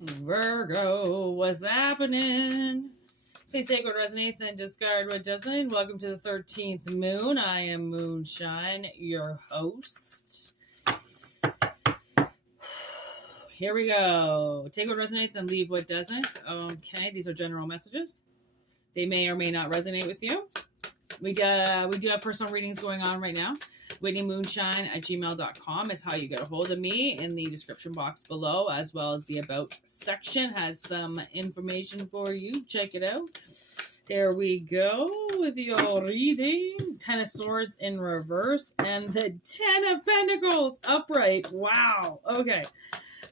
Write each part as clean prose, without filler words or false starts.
Virgo, what's happening? Please take what resonates and discard what doesn't. Welcome to the 13th moon. I am Moonshine, your host. Here we go. Take what resonates and leave what doesn't. Okay, these are general messages. They may or may not resonate with you. We do have personal readings going on right now. whitneymoonshine@gmail.com is how you get a hold of me. In the description box below, as well as the about section, has some information for you. Check it out. Here we go with your reading. 10 of Swords in reverse and the 10 of Pentacles upright. Wow. Okay.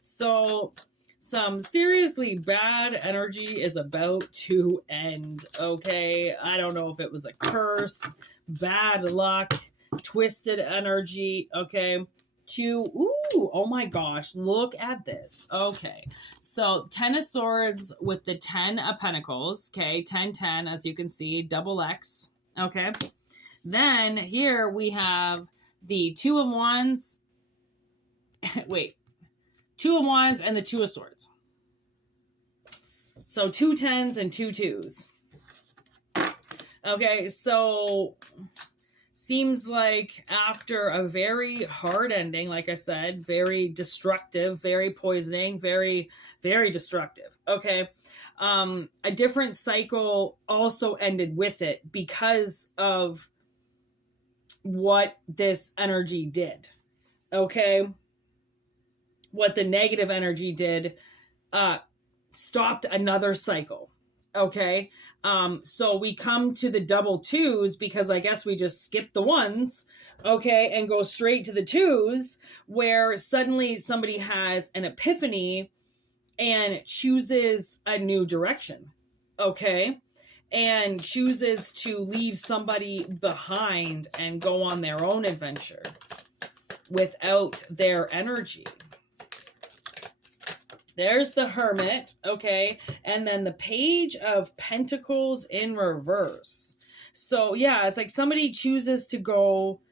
So some seriously bad energy is about to end. Okay. I don't know if it was a curse, bad luck, twisted energy. Okay. Oh my gosh, look at this. Okay, so 10 of Swords with the 10 of Pentacles. Okay, 10, as you can see, double X. Okay, then here we have the 2 of Wands. Wait, 2 of Wands and the 2 of Swords. So 2 10s and 2 2s. Okay, so seems like after a very hard ending, like I said, very destructive, very poisoning, very, very destructive. Okay. A different cycle also ended with it because of what this energy did. Okay. What the negative energy did, stopped another cycle. Okay. So we come to the double 2s because I guess we just skip the 1s, okay, and go straight to the 2s, where suddenly somebody has an epiphany and chooses a new direction, okay, and chooses to leave somebody behind and go on their own adventure without their energy. There's the Hermit, okay? And then the Page of Pentacles in reverse. So, yeah, it's like somebody chooses to go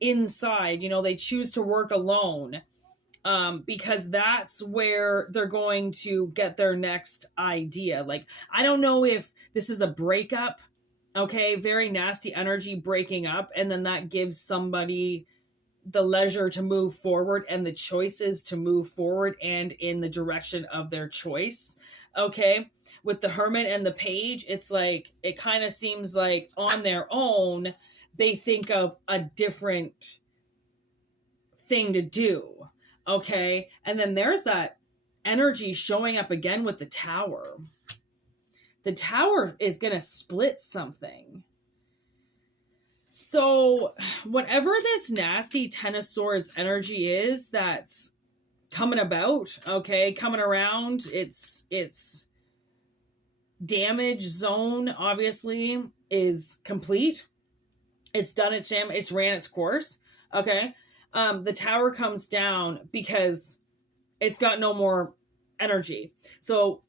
inside. You know, they choose to work alone because that's where they're going to get their next idea. Like, I don't know if this is a breakup, okay? Very nasty energy breaking up, and then that gives somebody the leisure to move forward and the choices to move forward and in the direction of their choice. Okay. With the Hermit and the Page, it's like, it kind of seems like on their own, they think of a different thing to do. Okay. And then there's that energy showing up again with the Tower. The Tower is going to split something. So whatever this nasty 10 of Swords energy is that's coming about, okay, coming around, it's damage zone obviously is complete. It's done its damage, it's ran its course, okay? The Tower comes down because it's got no more energy. So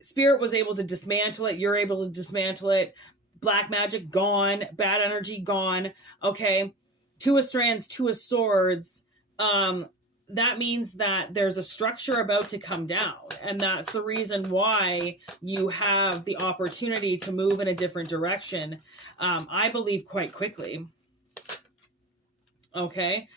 Spirit was able to dismantle it, you're able to dismantle it. Black magic gone, bad energy gone. Okay. 2 of Strands, 2 of Swords. That means that there's a structure about to come down. And that's the reason why you have the opportunity to move in a different direction. I believe quite quickly. Okay.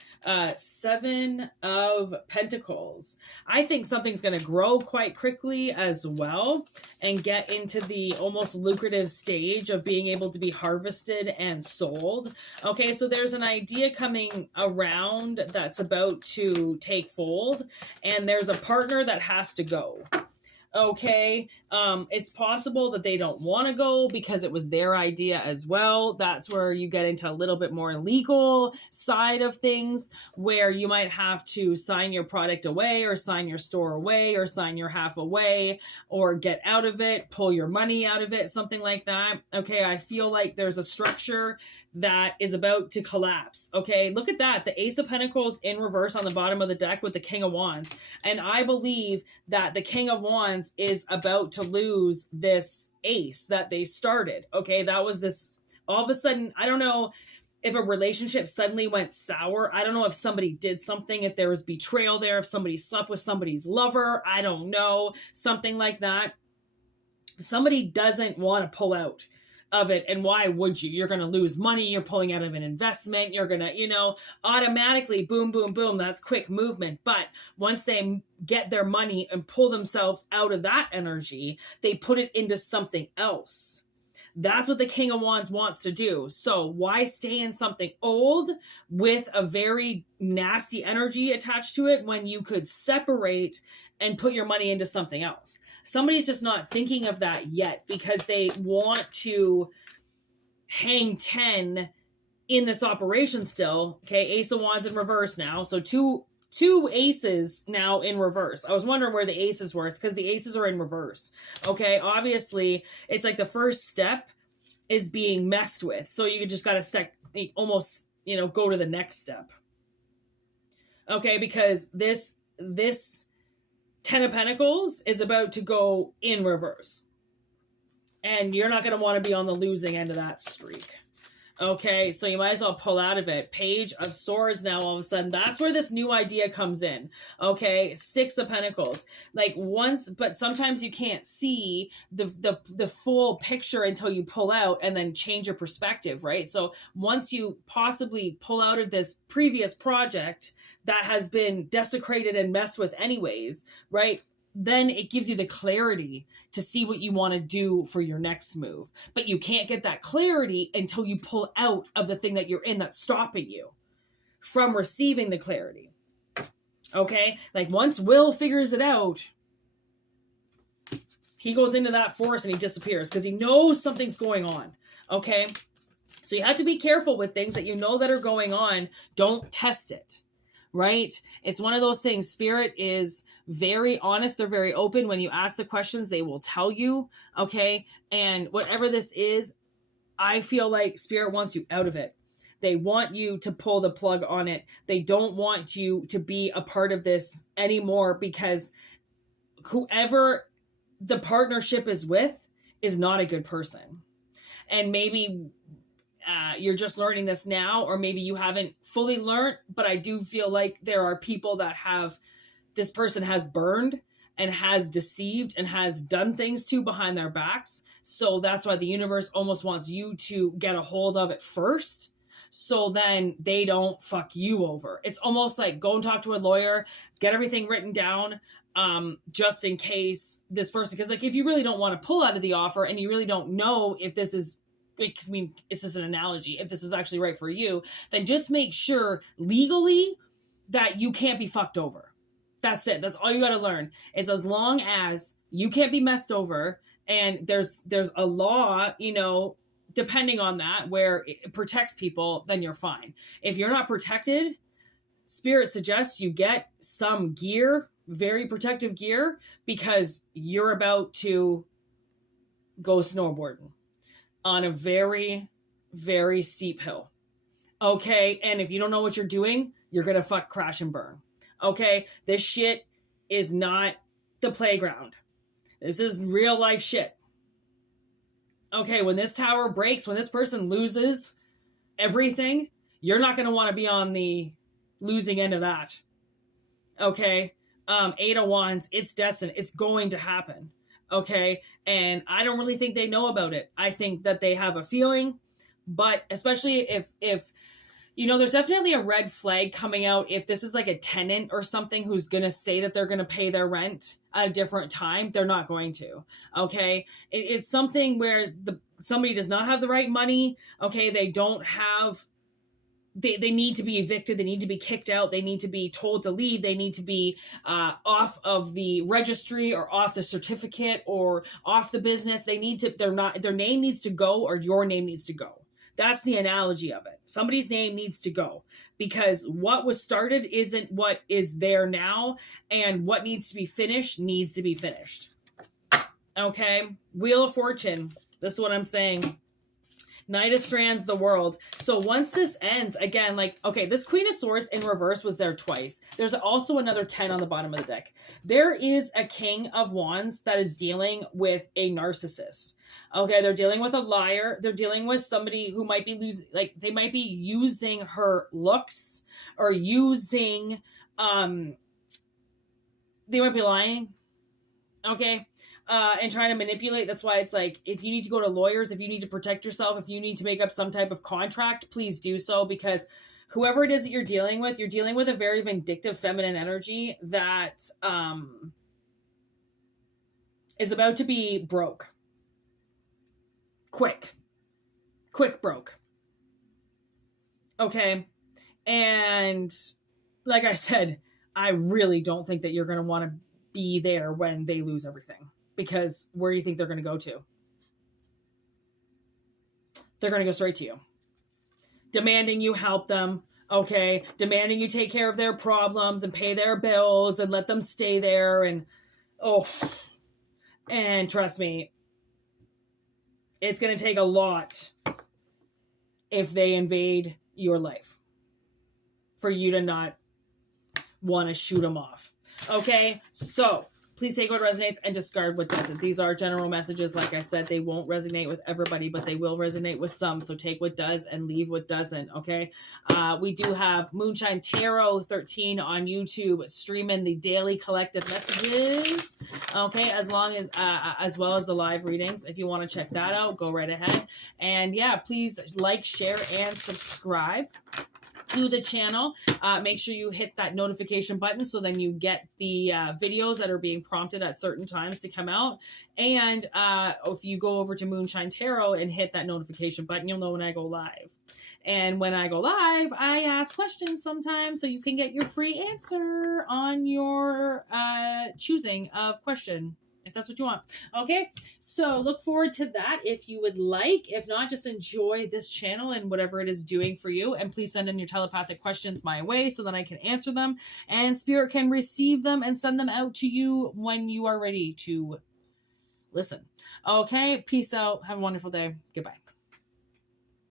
7 of Pentacles. I think something's going to grow quite quickly as well and get into the almost lucrative stage of being able to be harvested and sold. Okay, so there's an idea coming around that's about to take fold, and there's a partner that has to go. Okay, it's possible that they don't want to go because it was their idea as well. That's where you get into a little bit more legal side of things, where you might have to sign your product away or sign your store away or sign your half away or get out of it, pull your money out of it, something like that. Okay, I feel like there's a structure that is about to collapse. Okay, look at that. The Ace of Pentacles in reverse on the bottom of the deck with the King of Wands. And I believe that the King of Wands is about to lose this ace that they started. Okay, that was this all of a sudden, I don't know if a relationship suddenly went sour. I don't know if somebody did something, if there was betrayal there, if somebody slept with somebody's lover, I don't know, something like that. Somebody doesn't want to pull out of it. And why would you? You're going to lose money. You're pulling out of an investment. You're going to, automatically boom, boom, boom. That's quick movement. But once they get their money and pull themselves out of that energy, they put it into something else. That's what the King of Wands wants to do. So why stay in something old with a very nasty energy attached to it when you could separate and put your money into something else? Somebody's just not thinking of that yet because they want to hang 10 in this operation still. Okay, Ace of Wands in reverse now. So two aces now in reverse. I was wondering where the aces were. It's because the aces are in reverse. Okay, obviously, it's like the first step is being messed with. So you just got to almost, go to the next step. Okay, because this 10 of Pentacles is about to go in reverse. And you're not going to want to be on the losing end of that streak. Okay, so you might as well pull out of it. Page of Swords now all of a sudden. That's where this new idea comes in. Okay, 6 of Pentacles. But sometimes you can't see the full picture until you pull out and then change your perspective, right? So once you possibly pull out of this previous project that has been desecrated and messed with anyways, right? Then it gives you the clarity to see what you want to do for your next move. But you can't get that clarity until you pull out of the thing that you're in that's stopping you from receiving the clarity. Okay? Like once Will figures it out, he goes into that forest and he disappears because he knows something's going on. Okay? So you have to be careful with things that you know that are going on. Don't test it. Right? It's one of those things. Spirit is very honest. They're very open. When you ask the questions, they will tell you. Okay. And whatever this is, I feel like Spirit wants you out of it. They want you to pull the plug on it. They don't want you to be a part of this anymore because whoever the partnership is with is not a good person. And maybe you're just learning this now, or maybe you haven't fully learned, but I do feel like there are people that this person has burned and has deceived and has done things to behind their backs. So that's why the universe almost wants you to get a hold of it first. So then they don't fuck you over. It's almost like go and talk to a lawyer, get everything written down, just in case this person, because if you really don't want to pull out of the offer and you really don't know if this is, it's just an analogy, if this is actually right for you, then just make sure legally that you can't be fucked over. That's it. That's all you got to learn is as long as you can't be messed over and there's a law, depending on that, where it protects people, then you're fine. If you're not protected, Spirit suggests you get some gear, very protective gear, because you're about to go snowboarding on a very, very steep hill. Okay. And if you don't know what you're doing, you're going to crash and burn. Okay. This shit is not the playground. This is real life shit. Okay. When this tower breaks, when this person loses everything, you're not going to want to be on the losing end of that. Okay. 8 of Wands, it's destined. It's going to happen. Okay. And I don't really think they know about it. I think that they have a feeling, but especially if there's definitely a red flag coming out. If this is like a tenant or something who's going to say that they're going to pay their rent at a different time, they're not going to. Okay. It's something where somebody does not have the right money. Okay. They don't have, they need to be evicted. They need to be kicked out. They need to be told to leave. They need to be off of the registry or off the certificate or off the business. Their name needs to go or your name needs to go. That's the analogy of it. Somebody's name needs to go because what was started isn't what is there now, and what needs to be finished needs to be finished. Okay. Wheel of Fortune. This is what I'm saying. Knight of Strands, the World. So once this ends, again, like, okay, this Queen of Swords in reverse was there twice. There's also another 10 on the bottom of the deck. There is a King of Wands that is dealing with a narcissist. Okay, they're dealing with a liar. They're dealing with somebody who might be losing, like, they might be using her looks or using, they might be lying. Okay. And trying to manipulate. That's why it's like, if you need to go to lawyers, if you need to protect yourself, if you need to make up some type of contract, please do so, because whoever it is that you're dealing with a very vindictive feminine energy that is about to be broke. Quick broke. Okay. And like I said, I really don't think that you're going to want to be there when they lose everything. Because where do you think they're going to go to? They're going to go straight to you. Demanding you help them, okay? Demanding you take care of their problems and pay their bills and let them stay there. And trust me, it's going to take a lot if they invade your life for you to not want to shoot them off. Okay? So please take what resonates and discard what doesn't. These are general messages. Like I said, they won't resonate with everybody, but they will resonate with some. So take what does and leave what doesn't, okay? We do have Moonshine Tarot 13 on YouTube streaming the daily collective messages, okay? As well as the live readings. If you want to check that out, go right ahead. And yeah, please like, share, and subscribe to the channel. Make sure you hit that notification button so then you get the videos that are being prompted at certain times to come out. And if you go over to Moonshine Tarot and hit that notification button, you'll know when I go live. And when I go live, I ask questions sometimes so you can get your free answer on your choosing of question, if that's what you want. Okay, so look forward to that if you would like. If not, just enjoy this channel and whatever it is doing for you. And please send in your telepathic questions my way so that I can answer them and Spirit can receive them and send them out to you when you are ready to listen. Okay, peace out. Have a wonderful day. Goodbye.